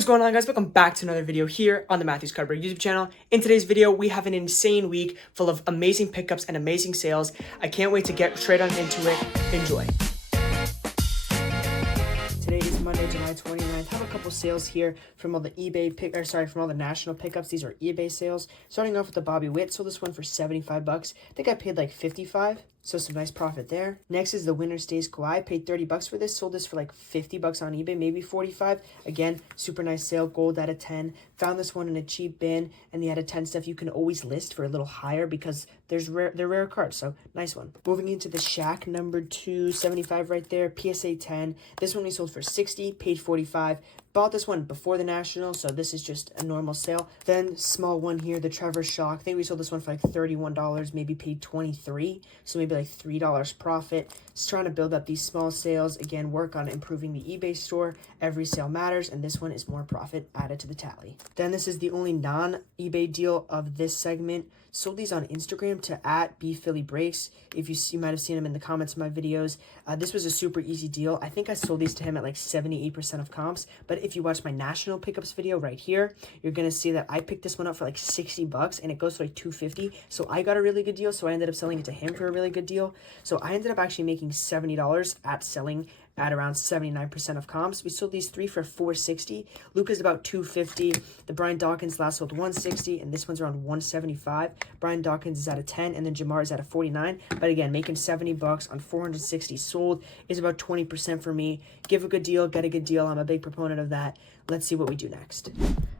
What is going on, guys? Welcome back to another video here on the Matthews Cardboard YouTube channel. In today's video, we have an insane week full of amazing pickups and amazing sales. I can't wait to get straight on into it. Enjoy. Today is Monday, July 29th. I have a couple sales here from all the from all the national pickups. These are eBay sales. Starting off with the Bobby Witt. Sold this one for 75 bucks. I think I paid like 55. So some nice profit there. Next is the Winner Stays Kawhi. Paid 30 bucks for this. Sold this for like 50 bucks on eBay, maybe 45. Again, super nice sale. Gold out of 10. Found this one in a cheap bin, and the out of 10 stuff you can always list for a little higher because they're rare cards. So nice one. Moving into the Shaq number 275 right there. PSA 10. This one we sold for 60. Paid 45. Bought this one before the National, so this is just a normal sale. Then small one here, the Trevor Shock. I think we sold this one for like $31, maybe paid $23, so maybe like $3 profit. Just trying to build up these small sales. Again, work on improving the eBay store. Every sale matters, and this one is more profit added to the tally. Then this is the only non-eBay deal of this segment. Sold these on Instagram to @BPhillyBreaks. If you might have seen him in the comments of my videos. This was a super easy deal. I think I sold these to him at like 78% of comps. But if you watch my national pickups video right here, you're gonna see that I picked this one up for like 60 bucks and it goes for like 250. So I got a really good deal. So I ended up selling it to him for a really good deal. So I ended up actually making $70 at selling at around 79% of comps. We sold these three for $460. Luka's about $250. The Brian Dawkins last sold $160, and this one's around $175. Brian Dawkins is at a 10, and then Jamar is at a 49. But again, making 70 bucks on 460 sold is about 20% for me. Give a good deal, get a good deal. I'm a big proponent of that. Let's see what we do next.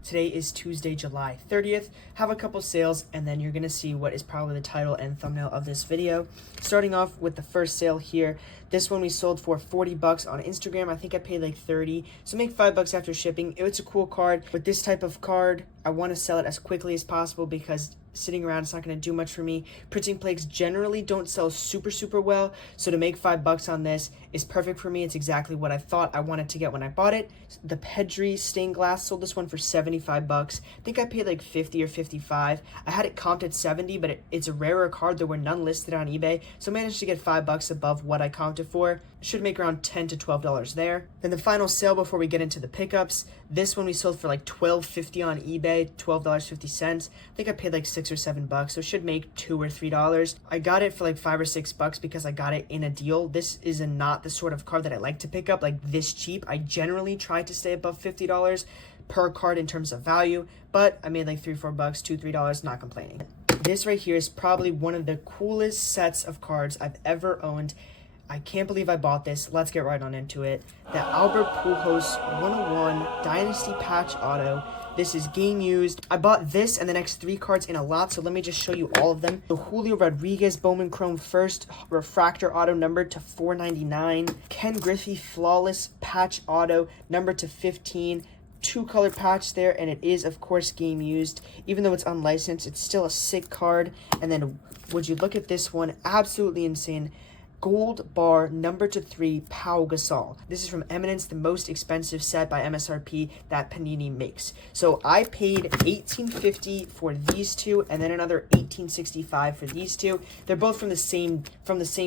Today is Tuesday, July 30th. Have a couple sales, and then you're going to see what is probably the title and thumbnail of this video. Starting off with the first sale here. This one we sold for 40 bucks on Instagram. I think I paid like 30. So make 5 bucks after shipping. It's a cool card. With this type of card, I want to sell it as quickly as possible because sitting around is not going to do much for me. Printing plates generally don't sell super well, so to make 5 bucks on this is perfect for me. It's exactly what I thought I wanted to get when I bought it. The Pedri stained glass, sold this one for 75 bucks. I think I paid like 50 or 55. I had it comped at 70, but it's a rarer card. There were none listed on eBay, so I managed to get 5 bucks above what I comped it for. Should make around $10 to $12 there. Then the final sale before we get into the pickups. This one we sold for like $12.50 on eBay, $12.50. I think I paid like 6 or 7 bucks, so should make $2 or $3. I got it for like 5 or 6 bucks because I got it in a deal. This is not the sort of card that I like to pick up like this cheap. I generally try to stay above $50 per card in terms of value, but I made like 3 or 4 bucks, $2, $3, not complaining. This right here is probably one of the coolest sets of cards I've ever owned. I can't believe I bought this. Let's get right on into it. The Albert Pujols 101 Dynasty Patch Auto. This is game used. I bought this and the next 3 cards in a lot, so let me just show you all of them. The Julio Rodriguez Bowman Chrome first refractor auto numbered to $4.99. Ken Griffey Flawless Patch Auto numbered to $15. 2-color patch there, and it is of course game used. Even though it's unlicensed, it's still a sick card. And then would you look at this one? Absolutely insane. Gold bar number to 3 Pau Gasol. This is from Eminence, the most expensive set by MSRP that Panini makes. So I paid $18.50 for these two, and then another $18.65 for these two. They're both from the same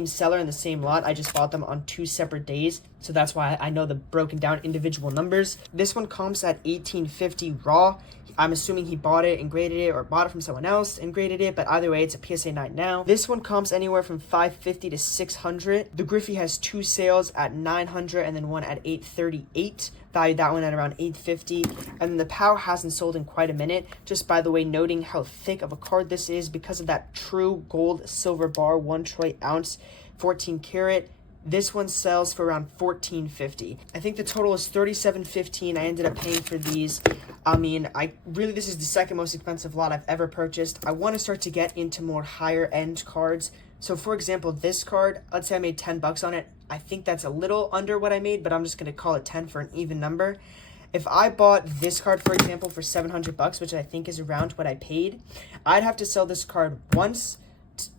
seller in the same lot. I just bought them on 2 separate days, so that's why I know the broken down individual numbers. This one comps at $18.50 raw. I'm assuming he bought it and graded it, or bought it from someone else and graded it, but either way, it's a PSA 9 now. This one comps anywhere from $550 to $600. The Griffey has 2 sales at $900 and then one at $838. Valued that one at around $850. And then the Pau hasn't sold in quite a minute. Just by the way, noting how thick of a card this is because of that true gold silver bar, 1 troy ounce, 14 karat. This one sells for around $14.50. I think the total is $37.15. I ended up paying for these. I mean, this is the second most expensive lot I've ever purchased. I want to start to get into more higher end cards. So for example, this card, let's say I made 10 bucks on it. I think that's a little under what I made, but I'm just going to call it 10 for an even number. If I bought this card, for example, for 700 bucks, which I think is around what I paid, I'd have to sell this card once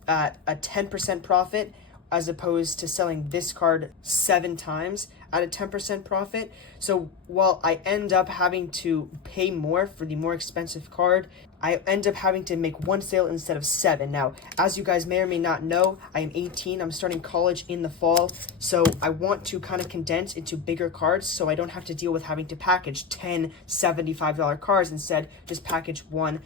at a 10% profit, as opposed to selling this card 7 times at a 10% profit. So while I end up having to pay more for the more expensive card, I end up having to make 1 sale instead of 7. Now, as you guys may or may not know, I am 18. I'm starting college in the fall. So I want to kind of condense into bigger cards so I don't have to deal with having to package 10 $75 cards. Instead, just package one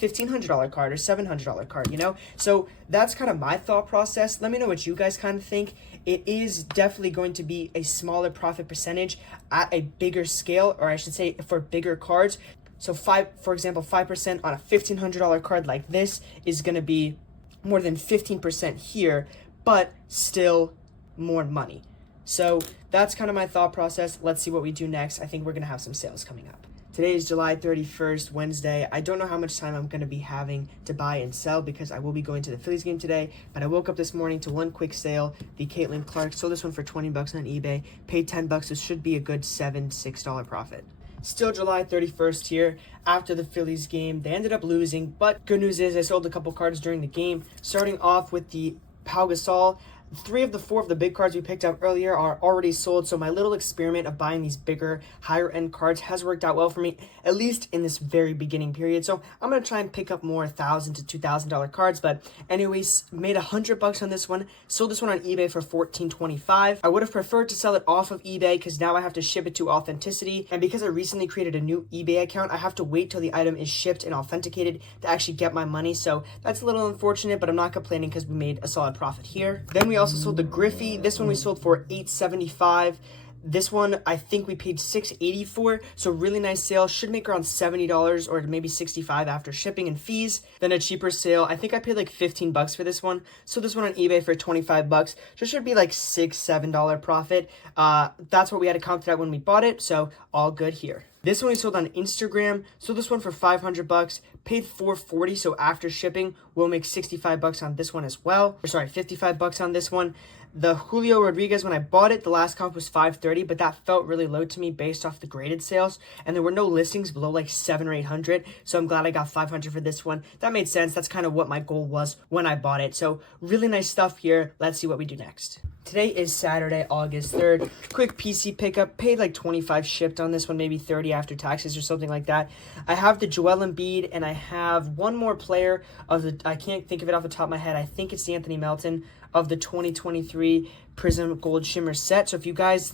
$1,500 card or $700 card, you know? So that's kind of my thought process. Let me know what you guys kind of think. It is definitely going to be a smaller profit percentage at a bigger scale, or I should say for bigger cards. So for example, 5% on a $1,500 card like this is going to be more than 15% here, but still more money. So that's kind of my thought process. Let's see what we do next. I think we're going to have some sales coming up. Today is July 31st, Wednesday. I don't know how much time I'm going to be having to buy and sell because I will be going to the Phillies game today, but I woke up this morning to one quick sale, the Caitlin Clark. Sold this one for $20 on eBay, paid $10, so should be a good $6 profit. Still July 31st here after the Phillies game. They ended up losing, but good news is I sold a couple cards during the game. Starting off with the Pau Gasol. 3 of the 4 of the big cards we picked up earlier are already sold, so my little experiment of buying these bigger, higher end cards has worked out well for me, at least in this very beginning period. So I'm going to try and pick up more $1,000 to $2,000 cards, but anyways, made $100 on this one, sold this one on eBay for $14.25. I would have preferred to sell it off of eBay because now I have to ship it to Authenticity, and because I recently created a new eBay account, I have to wait till the item is shipped and authenticated to actually get my money, so that's a little unfortunate, but I'm not complaining because we made a solid profit here. Then we also sold the Griffey. This one we sold for $8.75. This one I think we paid $6.80 for, so really nice sale. Should make around $70 or maybe $65 after shipping and fees. Then a cheaper sale, I think I paid like $15 for this one. So this one on eBay for $25, so should be like $6-7 profit. That's what we had accounted at when we bought it, so all good here. This one we sold on Instagram. Sold this one for $500, paid $4.40, so after shipping, we'll make $65 on this one as well. Or sorry, $55 on this one. The Julio Rodriguez, when I bought it, the last comp was $530, but that felt really low to me based off the graded sales, and there were no listings below like 700 or 800, so I'm glad I got $500 for this one. That made sense. That's kind of what my goal was when I bought it. So really nice stuff here. Let's see what we do next. Today is Saturday, August 3rd. Quick PC pickup. Paid like $25 shipped on this one, maybe $30 after taxes or something like that. I have the Joel Embiid, and I have one more player of the, I can't think of it off the top of my head. I think it's the Anthony Melton of the 2023 Prism Gold Shimmer set. So if you guys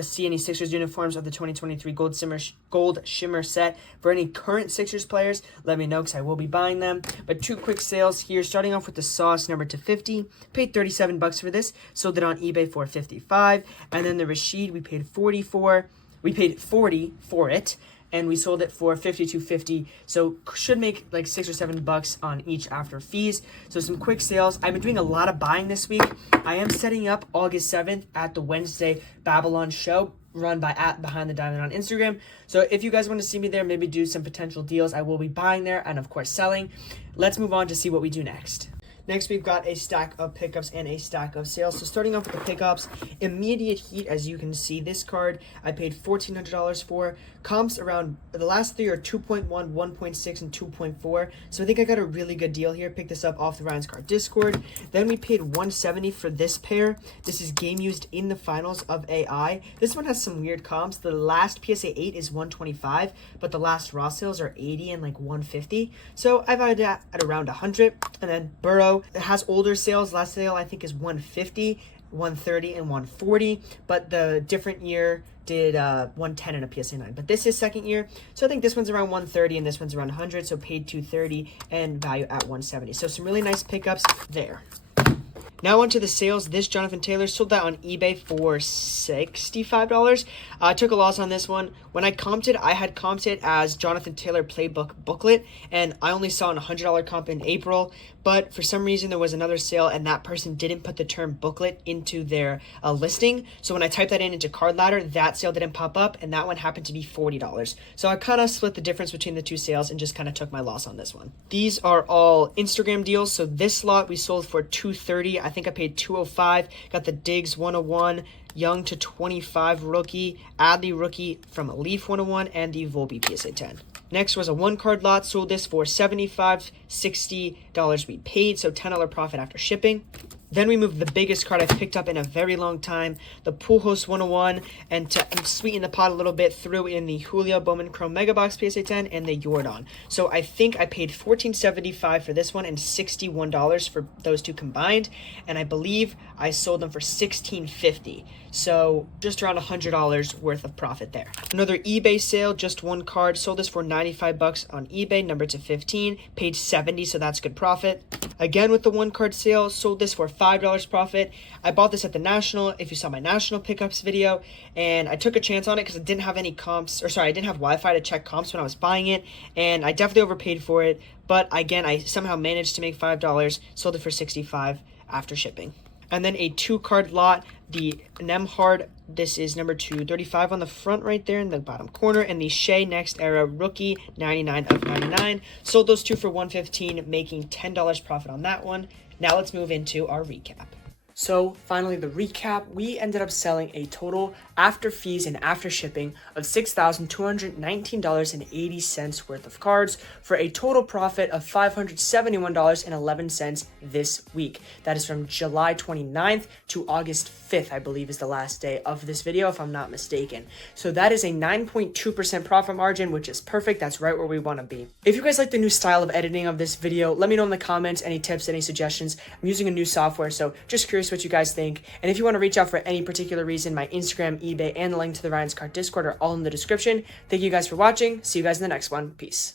see any Sixers uniforms of the 2023 Gold Shimmer set for any current Sixers players, let me know because I will be buying them. But 2 quick sales here, starting off with the Sauce number 250. Paid $37 for this, sold it on eBay for $55. And then the Rashid we paid $40 for. We paid $40 for it, and we sold it for $52.50, so should make like $6 or $7 on each after fees. So some quick sales. I've been doing a lot of buying this week. I am setting up August 7th at the Wednesday Babylon show run by @BehindTheDiamond on Instagram. So if you guys want to see me there, maybe do some potential deals, I will be buying there and of course selling. Let's move on to see what we do next. Next, we've got a stack of pickups and a stack of sales. So starting off with the pickups, Immediate Heat, as you can see, this card I paid $1,400 for. Comps around, the last 3 are 2.1, 1.6, and 2.4. So I think I got a really good deal here. Picked this up off the Ryan's Card Discord. Then we paid $170 for this pair. This is game used in the finals of AI. This one has some weird comps. The last PSA 8 is 125, but the last raw sales are 80 and like 150. So I've had that at around 100. And then Burrow, it has older sales. Last sale I think is 150, 130, and 140, but the different year did 110 in a PSA 9. But this is second year, so I think this one's around 130 and this one's around 100, so paid 230 and value at 170. So some really nice pickups there. Now onto the sales. This Jonathan Taylor sold that on eBay for $65. I took a loss on this one. When I comped it, I had comped it as Jonathan Taylor Playbook Booklet, and I only saw a $100 comp in April, but for some reason there was another sale and that person didn't put the term booklet into their listing. So when I typed that into Card Ladder, that sale didn't pop up, and that one happened to be $40. So I kind of split the difference between the two sales and just kind of took my loss on this one. These are all Instagram deals. So this lot we sold for $230. I think I paid $205. Got the Diggs 101, Young to 25 rookie, Adley rookie from Leaf 101, and the Volpe PSA 10. Next was a 1-card lot. Sold this for $75, $60 we paid, so $10 profit after shipping. Then we move the biggest card I've picked up in a very long time, the Pujols 101, and to sweeten the pot a little bit, threw in the Julio Bowman Chrome Mega Box PSA 10 and the Yordan. So I think I paid $14.75 for this one and $61 for those two combined, and I believe I sold them for $16.50. So just around $100 worth of profit there. Another eBay sale, just one card, sold this for 95 bucks on eBay, numbered to 15, paid 70, so that's good profit. Again with the one card sale, sold this for $5 profit. I bought this at the National, if you saw my National pickups video, and I took a chance on it because I didn't have any comps, I didn't have Wi-Fi to check comps when I was buying it, and I definitely overpaid for it, but again, I somehow managed to make $5, sold it for $65 after shipping. And then a 2-card lot, the Nemhard, this is number 235 on the front right there in the bottom corner, and the Shea Next Era Rookie 99 of 99. Sold those two for $115, making $10 profit on that one. Now let's move into our recap. So finally, the recap, we ended up selling a total after fees and after shipping of $6,219.80 worth of cards for a total profit of $571.11 this week. That is from July 29th to August 5th, I believe is the last day of this video, if I'm not mistaken. So that is a 9.2% profit margin, which is perfect. That's right where we want to be. If you guys like the new style of editing of this video, let me know in the comments, any tips, any suggestions. I'm using a new software, so just curious what you guys think. And if you want to reach out for any particular reason, my Instagram, eBay, and the link to the Ryan's Card Discord are all in the description. Thank you guys for watching. See you guys in the next one. Peace.